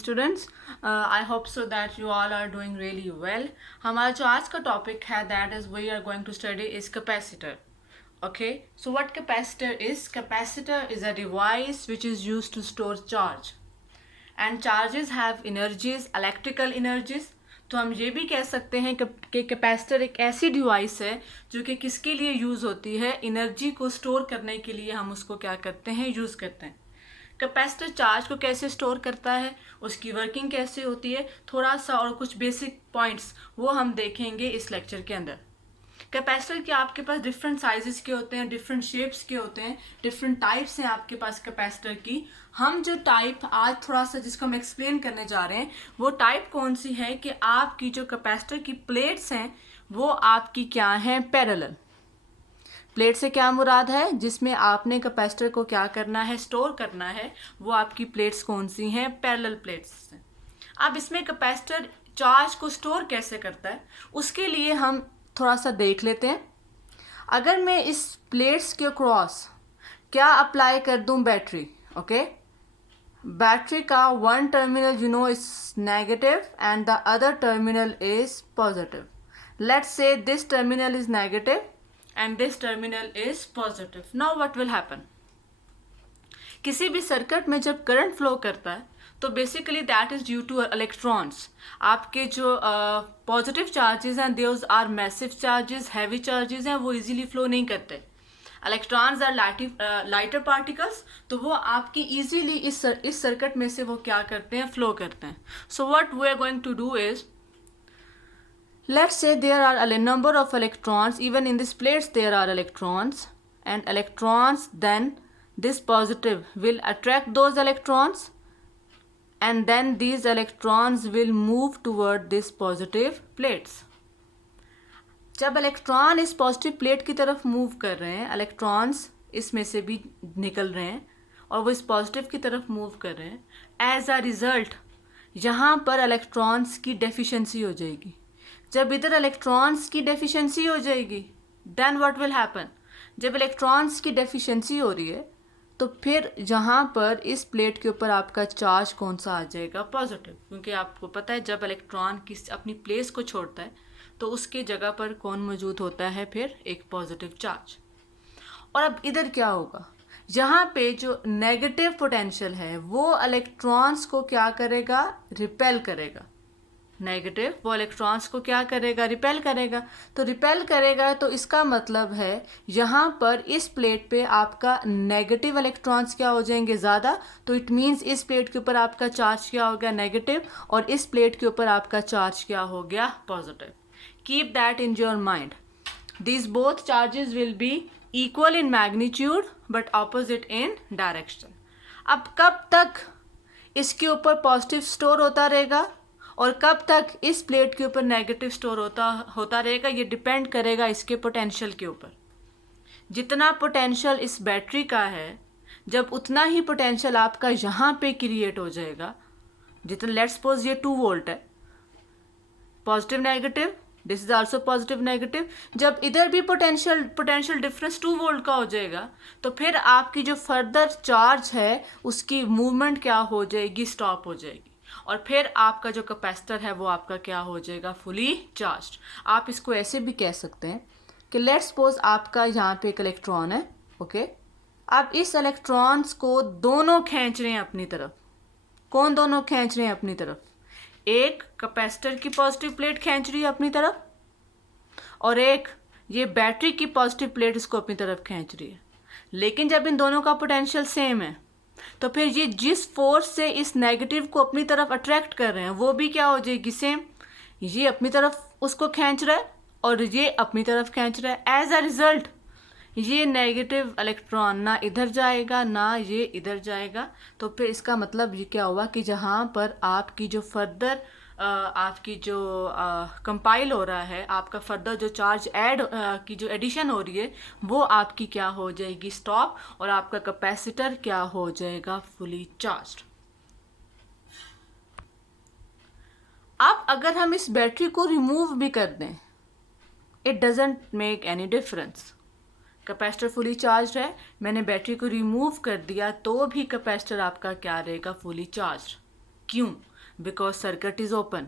students. I hope so that you all are doing really well. हमारा जो आज का टॉपिक है that is we are going to study is capacitor. Okay, so what capacitor is? Capacitor is a device which is used to store charge. And charges have energies, electrical energies. तो हम ये भी कह सकते हैं कि capacitor एक ऐसी डिवाइस है जो कि किसके लिए यूज़ होती है, एनर्जी को स्टोर करने के लिए हम उसको क्या करते हैं, यूज़ करते हैं. कैपेसिटर चार्ज को कैसे स्टोर करता है, उसकी वर्किंग कैसे होती है, थोड़ा सा और कुछ बेसिक पॉइंट्स वो हम देखेंगे इस लेक्चर के अंदर. कैपेसिटर के आपके पास डिफरेंट साइजेस के होते हैं, डिफरेंट शेप्स के होते हैं, डिफरेंट टाइप्स हैं आपके पास कैपेसिटर की. हम जो टाइप आज थोड़ा सा जिसको हम एक्सप्लेन करने जा रहे हैं वो टाइप कौन सी है कि आपकी जो कैपेसिटर की प्लेट्स हैं वो आपकी क्या हैं, पैरेलल. प्लेट से क्या मुराद है, जिसमें आपने कैपेसिटर को क्या करना है, स्टोर करना है, वो आपकी प्लेट्स कौन सी हैं, पैरेलल प्लेट्स हैं. अब इसमें कैपेसिटर चार्ज को स्टोर कैसे करता है उसके लिए हम थोड़ा सा देख लेते हैं. अगर मैं इस प्लेट्स के क्रॉस क्या अप्लाई कर दूं, बैटरी. ओके, बैटरी का one terminal you know is negative and the other terminal is positive. Let's say this terminal is negative and this terminal is positive. Now what will happen? किसी भी circuit में जब current flow करता है तो basically that is due to electrons. आपके जो positive charges हैं those are massive charges, heavy charges हैं, वो इजीली फ्लो नहीं करते. इलेक्ट्रॉन्स आर लाइटर पार्टिकल्स, तो वो आपकी इजीली इस सर्किट में से वो क्या करते हैं, फ्लो करते हैं. So what we are going to do is, let's say there are a number of electrons, even in this plates there are electrons, and electrons, then this positive will attract those electrons and then these electrons will move toward this positive plates. जब electron इस positive plate की तरफ move कर रहे हैं, electrons इसमें से भी निकल रहे हैं और वो इस पॉजिटिव की तरफ मूव कर रहे हैं, एज अ रिजल्ट यहाँ पर इलेक्ट्रॉन्स की डेफिशिएंसी हो जाएगी. जब इधर इलेक्ट्रॉन्स की डेफिशिएंसी हो जाएगी देन व्हाट विल हैपन, जब इलेक्ट्रॉन्स की डेफिशिएंसी हो रही है तो फिर जहाँ पर इस प्लेट के ऊपर आपका चार्ज कौन सा आ जाएगा, पॉजिटिव. क्योंकि आपको पता है जब इलेक्ट्रॉन अपनी प्लेस को छोड़ता है तो उसकी जगह पर कौन मौजूद होता है, फिर एक पॉजिटिव चार्ज. और अब इधर क्या होगा, यहाँ पे जो नेगेटिव पोटेंशियल है वो इलेक्ट्रॉन्स को क्या करेगा, रिपेल करेगा. नेगेटिव वो इलेक्ट्रॉन्स को क्या करेगा, रिपेल करेगा. तो रिपेल करेगा तो इसका मतलब है यहाँ पर इस प्लेट पे आपका नेगेटिव इलेक्ट्रॉन्स क्या हो जाएंगे, ज़्यादा. तो इट मीन्स इस प्लेट के ऊपर आपका चार्ज क्या हो गया, नेगेटिव, और इस प्लेट के ऊपर आपका चार्ज क्या हो गया, positive. Keep that in your mind. These both charges will be equal in magnitude but opposite in direction. अब कब तक इसके ऊपर पॉजिटिव स्टोर होता रहेगा और कब तक इस प्लेट के ऊपर नेगेटिव स्टोर होता रहेगा, ये डिपेंड करेगा इसके पोटेंशियल के ऊपर. जितना पोटेंशियल इस बैटरी का है, जब उतना ही पोटेंशियल आपका यहाँ पे क्रिएट हो जाएगा. जितना लेट्स सपोज ये 2 वोल्ट है, positive negative, this is also positive negative. जब इधर भी पोटेंशियल डिफरेंस 2 वोल्ट का हो जाएगा तो फिर आपकी जो फर्दर चार्ज है उसकी मूवमेंट क्या हो जाएगी, स्टॉप हो जाएगी. और फिर आपका जो कैपेसिटर है वो आपका क्या हो जाएगा, फुली चार्ज्ड. आप इसको ऐसे भी कह सकते हैं कि लेट्स सपोज आपका यहाँ पे एक इलेक्ट्रॉन है. ओके, आप इस इलेक्ट्रॉन्स को दोनों खींच रहे हैं अपनी तरफ. कौन दोनों खींच रहे हैं अपनी तरफ, एक कैपेसिटर की पॉजिटिव प्लेट खींच रही है अपनी तरफ और एक ये बैटरी की पॉजिटिव प्लेट इसको अपनी तरफ खींच रही है. लेकिन जब इन दोनों का पोटेंशियल सेम है तो फिर ये जिस फोर्स से इस नेगेटिव को अपनी तरफ अट्रैक्ट कर रहे हैं वो भी क्या हो जाएगी, सेम. ये अपनी तरफ उसको खींच रहा है और ये अपनी तरफ खींच रहा है. एज अ रिजल्ट ये नेगेटिव इलेक्ट्रॉन ना इधर जाएगा ना ये इधर जाएगा. तो फिर इसका मतलब ये क्या हुआ कि जहाँ पर आपकी जो फर्दर आपकी जो कंपाइल हो रहा है, आपका फर्दर जो चार्ज ऐड की जो एडिशन हो रही है वो आपकी क्या हो जाएगी, स्टॉप, और आपका कैपेसिटर क्या हो जाएगा, फुली चार्ज्ड. अब अगर हम इस बैटरी को रिमूव भी कर दें, it doesn't make any difference. Capacitor fully charge है, मैंने बैटरी को रिमूव कर दिया तो भी कैपेसिटर आपका क्या रहेगा, फुली चार्ज. क्यों? Because circuit is open.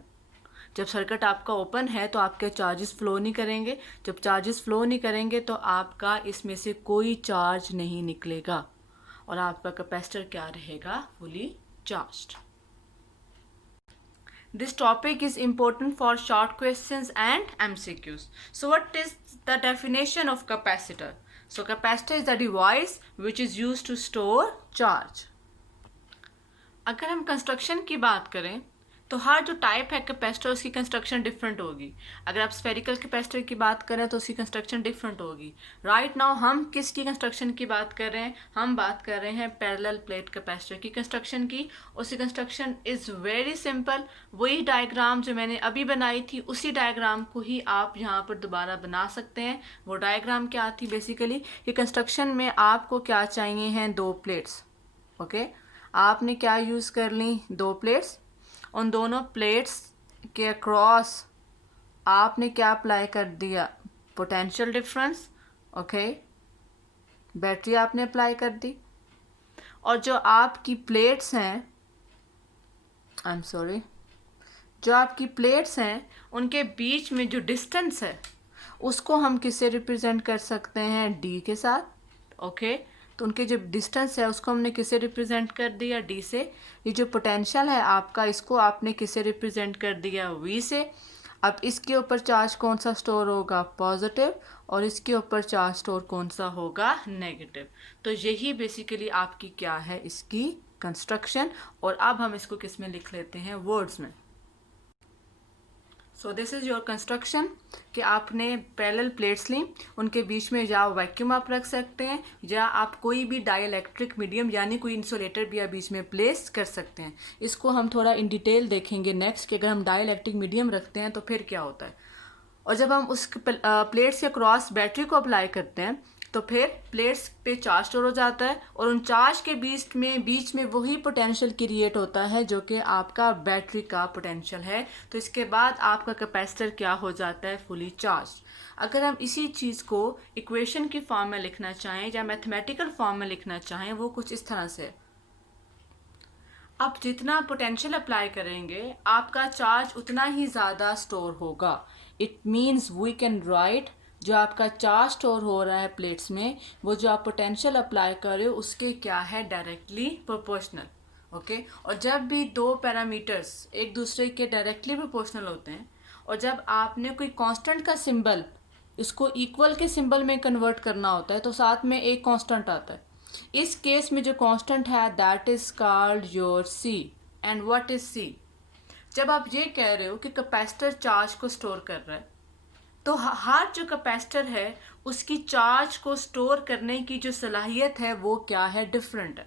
जब सर्किट आपका ओपन है तो आपके चार्जेस फ्लो नहीं करेंगे। जब चार्जेस फ्लो नहीं करेंगे तो आपका इसमें से कोई चार्ज नहीं निकलेगा और आपका कैपेसिटर क्या रहेगा, fully charged. This topic is important for short questions and MCQs. So what is the definition of capacitor? So capacitor is the device which is used to store charge. अगर हम construction की बात करें तो हर जो type है capacitor उसकी construction different होगी। अगर आप स्फेरिकल कैपेसिटर की बात करें तो उसकी कंस्ट्रक्शन डिफरेंट होगी। राइट नाउ हम किसकी कंस्ट्रक्शन की बात कर रहे हैं, हम बात कर रहे हैं पैरेलल प्लेट कैपेसिटर की कंस्ट्रक्शन की। उसकी कंस्ट्रक्शन इज़ वेरी सिंपल। वही डायग्राम जो मैंने अभी बनाई थी उसी डायग्राम को ही आप यहाँ पर दोबारा बना सकते हैं। वो डायग्राम क्या थी बेसिकली, कि कंस्ट्रक्शन में आपको क्या चाहिए हैं, दो प्लेट्स। ओके, आपने क्या यूज़ कर ली, दो प्लेट्स। उन दोनों प्लेट्स के अक्रॉस आपने क्या अप्लाई कर दिया, पोटेंशियल डिफरेंस। ओके, बैटरी आपने अप्लाई कर दी। और जो आपकी प्लेट्स हैं, आई एम सॉरी, जो आपकी प्लेट्स हैं उनके बीच में जो डिस्टेंस है उसको हम किससे रिप्रेजेंट कर सकते हैं, डी के साथ। ओके, तो उनके जो डिस्टेंस है उसको हमने किससे रिप्रेजेंट कर दिया, डी से। ये जो पोटेंशियल है आपका, इसको आपने किससे रिप्रेजेंट कर दिया, वी से। अब इसके ऊपर चार्ज कौन सा स्टोर होगा, पॉजिटिव, और इसके ऊपर चार्ज स्टोर कौन सा होगा, नेगेटिव। तो यही बेसिकली आपकी क्या है, इसकी कंस्ट्रक्शन। और अब हम इसको किस में लिख लेते हैं, वर्ड्स में। So this is your construction, कि आपने पैरेलल प्लेट्स ली, उनके बीच में या वैक्यूम आप रख सकते हैं या आप कोई भी डाइलेक्ट्रिक मीडियम यानी कोई इंसुलेटर भी आप बीच में प्लेस कर सकते हैं। इसको हम थोड़ा इन डिटेल देखेंगे नेक्स्ट, कि अगर हम डाइलेक्ट्रिक मीडियम रखते हैं तो फिर क्या होता है। और जब हम उस प्लेट्स के क्रॉस बैटरी को अप्लाई करते हैं तो फिर प्लेट्स पे चार्ज स्टोर हो जाता है और उन चार्ज के बीच में वही पोटेंशियल क्रिएट होता है जो कि आपका बैटरी का पोटेंशियल है। तो इसके बाद आपका कैपेसिटर क्या हो जाता है, फुली चार्ज। अगर हम इसी चीज़ को इक्वेशन की फॉर्म में लिखना चाहें या मैथमेटिकल फॉर्म में लिखना चाहें, वो कुछ इस तरह से। आप जितना पोटेंशियल अप्लाई करेंगे आपका चार्ज उतना ही ज़्यादा स्टोर होगा। It means we can write, जो आपका चार्ज स्टोर हो रहा है प्लेट्स में, वो जो आप पोटेंशियल अप्लाई कर रहे हो उसके क्या है, डायरेक्टली प्रोपोर्शनल। ओके, और जब भी दो पैरामीटर्स एक दूसरे के डायरेक्टली प्रोपोर्शनल होते हैं और जब आपने कोई कांस्टेंट का सिंबल इसको इक्वल के सिंबल में कन्वर्ट करना होता है तो साथ में एक कांस्टेंट आता है। इस केस में जो कांस्टेंट है that is called your C. And what is C? जब आप ये कह रहे हो कि कैपेसिटर चार्ज को स्टोर कर रहा है तो हर जो कैपेसिटर है उसकी चार्ज को स्टोर करने की जो सलाहियत है वो क्या है, डिफरेंट है।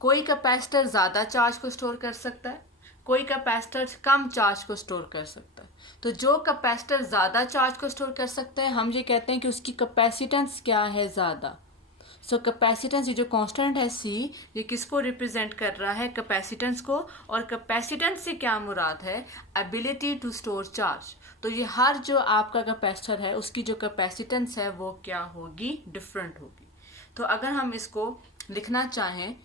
कोई कैपेसिटर ज़्यादा चार्ज को स्टोर कर सकता है, कोई कैपेसिटर कम चार्ज को स्टोर कर सकता है। तो जो कैपेसिटर ज़्यादा चार्ज को स्टोर कर सकता है हम ये कहते हैं कि उसकी कैपेसिटेंस क्या है, ज़्यादा। सो कैपेसिटेंस, ये जो कांस्टेंट है सी, ये किसको रिप्रेजेंट कर रहा है, कैपेसिटेंस को। और कैपेसिटेंस से क्या मुराद है, एबिलिटी टू स्टोर चार्ज। तो ये हर जो आपका कैपेसिटर है उसकी जो कैपेसिटेंस है वो क्या होगी, डिफरेंट होगी। तो अगर हम इसको लिखना चाहें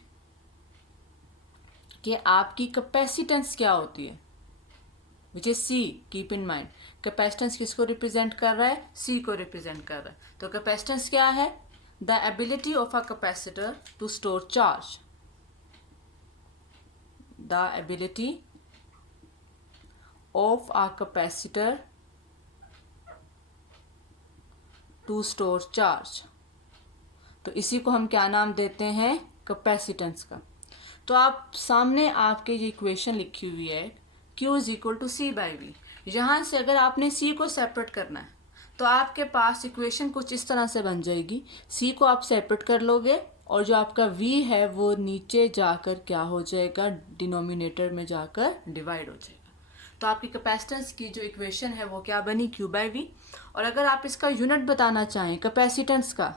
कि आपकी कैपेसिटेंस क्या होती है, which is C, keep in mind, capacitance किसको रिप्रेजेंट कर रहा है, सी को रिप्रेजेंट कर रहा है। तो कैपेसिटेंस क्या है, the ability of a capacitor to store charge, the ability of a capacitor to store charge। तो इसी को हम क्या नाम देते हैं, कैपेसिटेंस का। तो आप सामने आपके ये इक्वेशन लिखी हुई है Q is equal to C by V. यहाँ से अगर आपने C को सेपरेट करना है तो आपके पास इक्वेशन कुछ इस तरह से बन जाएगी। C को आप सेपरेट कर लोगे और जो आपका V है वो नीचे जाकर क्या हो जाएगा, डिनोमिनेटर में जाकर डिवाइड हो जाएगा। तो आपकी कैपेसिटेंस की जो इक्वेशन है वो क्या बनी, Q बाई वी। और अगर आप इसका यूनिट बताना चाहें कैपेसिटेंस का,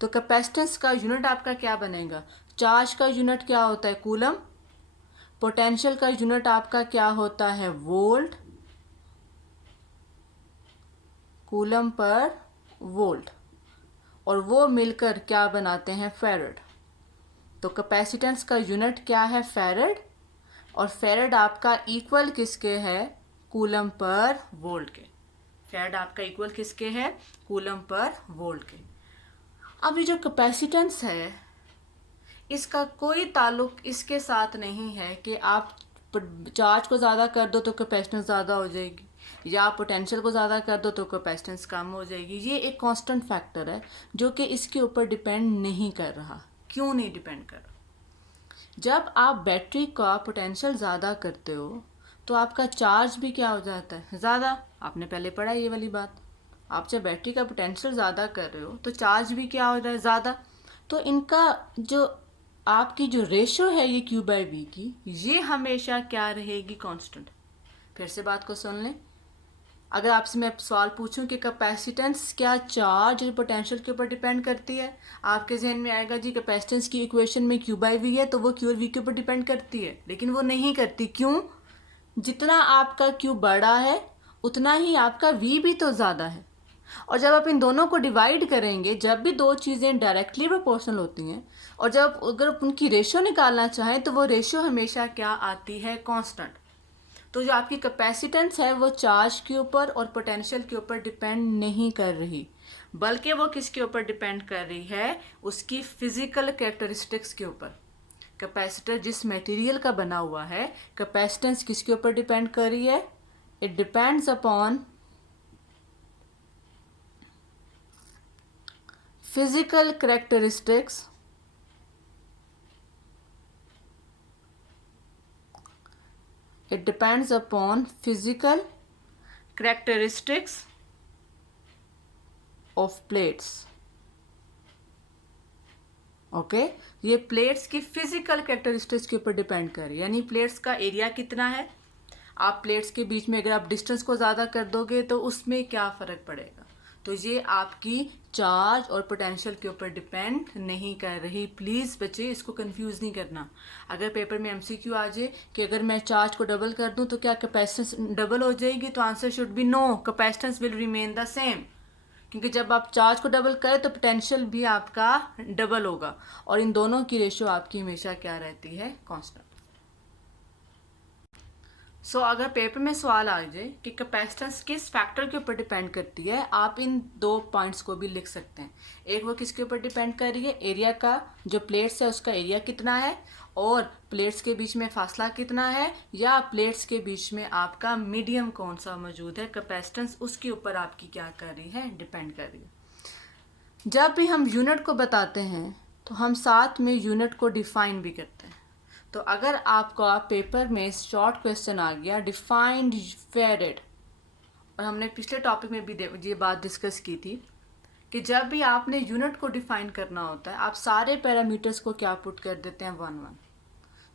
तो कैपेसिटेंस का यूनिट आपका क्या बनेगा, चार्ज का यूनिट क्या होता है, कूलम। पोटेंशियल का यूनिट आपका क्या होता है, वोल्ट, कूलम पर वोल्ट। और वो मिलकर क्या बनाते हैं, फैरेड। तो कैपेसिटेंस का यूनिट क्या है, फैरेड। और फेरेड आपका इक्वल किसके है, कूलम पर वोल्ट के। फेरेड आपका इक्वल किसके है, कूलम पर वोल्ट के। अब ये जो कैपेसिटेंस है इसका कोई ताल्लुक इसके साथ नहीं है कि आप चार्ज को ज़्यादा कर दो तो कैपेसिटेंस ज़्यादा हो जाएगी या पोटेंशियल को ज़्यादा कर दो तो कैपेसिटेंस कम हो जाएगी। ये एक कांस्टेंट फैक्टर है जो कि इसके ऊपर डिपेंड नहीं कर रहा। क्यों नहीं डिपेंड कर रहा? जब आप बैटरी का पोटेंशियल ज़्यादा करते हो तो आपका चार्ज भी क्या हो जाता है, ज़्यादा। आपने पहले पढ़ा ये वाली बात। आप जब बैटरी का पोटेंशियल ज़्यादा कर रहे हो तो चार्ज भी क्या हो रहा है, ज़्यादा। तो इनका जो आपकी जो रेशो है ये Q बाई V की, ये हमेशा क्या रहेगी, कांस्टेंट। फिर से बात को सुन लें। अगर आपसे मैं सवाल पूछूं कि कैपेसिटेंस क्या चार्ज और पोटेंशियल के ऊपर डिपेंड करती है, आपके जहन में आएगा जी कैपेसिटेंस की इक्वेशन में Q बाई V है तो वो Q और V के ऊपर डिपेंड करती है। लेकिन वो नहीं करती। क्यों? जितना आपका Q बड़ा है उतना ही आपका V भी तो ज़्यादा है। और जब आप इन दोनों को डिवाइड करेंगे, जब भी दो चीज़ें डायरेक्टली प्रोपोर्शनल होती हैं और जब अगर उनकी रेशो निकालना चाहें तो वो रेशो हमेशा क्या आती है, कांस्टेंट। तो जो आपकी कैपेसिटेंस है वो चार्ज के ऊपर और पोटेंशियल के ऊपर डिपेंड नहीं कर रही, बल्कि वो किसके ऊपर डिपेंड कर रही है, उसकी फिजिकल कैरेक्टरिस्टिक्स के ऊपर। कैपेसिटर जिस मटेरियल का बना हुआ है, कैपेसिटेंस किसके ऊपर डिपेंड कर रही है, it depends upon physical characteristics physical characteristics of plates। Okay ये प्लेट्स की फिजिकल कैरेक्टरिस्टिक्स के ऊपर डिपेंड कर, यानी प्लेट्स का एरिया कितना है। आप प्लेट्स के बीच में अगर आप डिस्टेंस को ज़्यादा कर दोगे तो उसमें क्या फ़र्क पड़ेगा। तो ये आपकी चार्ज और पोटेंशियल के ऊपर डिपेंड नहीं कर रही। प्लीज़ बच्चे इसको कंफ्यूज नहीं करना। अगर पेपर में MCQ आ जाए कि अगर मैं चार्ज को डबल कर दूं तो क्या कैपेसिटेंस डबल हो जाएगी, तो answer should be no, capacitance will remain the same. क्योंकि जब आप चार्ज को डबल करें तो पोटेंशियल भी आपका डबल होगा और इन दोनों की रेशो आपकी हमेशा क्या रहती है, कांस्टेंट। सो अगर पेपर में सवाल आ जाए कि कैपेसिटेंस किस फैक्टर के ऊपर डिपेंड करती है, आप इन दो पॉइंट्स को भी लिख सकते हैं। एक वो किसके ऊपर डिपेंड कर रही है, एरिया का, जो प्लेट्स है उसका एरिया कितना है और प्लेट्स के बीच में फासला कितना है, या प्लेट्स के बीच में आपका मीडियम कौन सा मौजूद है, कैपेसिटेंस उसके ऊपर आपकी क्या कर रही है, डिपेंड कर रही है। जब भी हम यूनिट को बताते हैं तो हम साथ में यूनिट को डिफाइन भी करते हैं। तो अगर आपका पेपर में शॉर्ट क्वेश्चन आ गया डिफाइंड फेरेड, और हमने पिछले टॉपिक में भी ये बात डिस्कस की थी कि जब भी आपने यूनिट को डिफाइन करना होता है आप सारे पैरामीटर्स को क्या पुट कर देते हैं, 1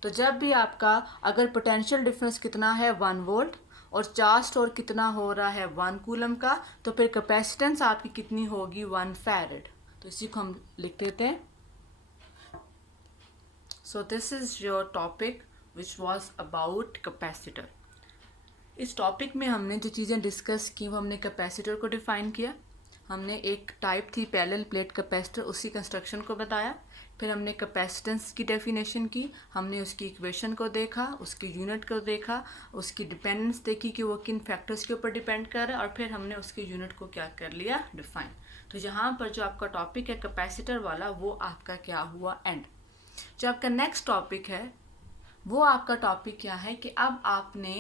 तो जब भी आपका अगर पोटेंशियल डिफरेंस कितना है 1 वोल्ट और चार्ज स्टोर कितना हो रहा है 1 कूलम का, तो फिर कैपेसिटेंस आपकी कितनी होगी, 1 फेरेड। तो इसी को हम लिख देते हैं। So this is your topic which was about capacitor। इस टॉपिक में हमने जो चीज़ें डिस्कस की वो हमने कैपेसिटर को डिफ़ाइन किया, हमने एक टाइप थी पैरेलल प्लेट कैपेसिटर, उसी कंस्ट्रक्शन को बताया, फिर हमने कैपेसिटेंस की डेफिनेशन की, हमने उसकी इक्वेशन को देखा, उसकी यूनिट को देखा, उसकी डिपेंडेंस देखी कि वो किन फैक्टर्स के ऊपर डिपेंड कर रहा है, और फिर हमने उसकी यूनिट को क्या कर लिया, डिफ़ाइन। तो यहाँ पर जो आपका टॉपिक है कैपेसिटर वाला वो आपका क्या हुआ, एंड। जो आपका नेक्स्ट टॉपिक है वो आपका टॉपिक क्या है कि अब आपने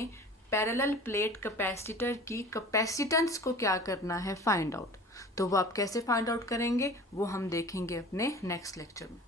पैरेलल प्लेट कैपेसिटर की कैपेसिटेंस को क्या करना है, फाइंड आउट। तो वो आप कैसे फाइंड आउट करेंगे वो हम देखेंगे अपने नेक्स्ट लेक्चर में।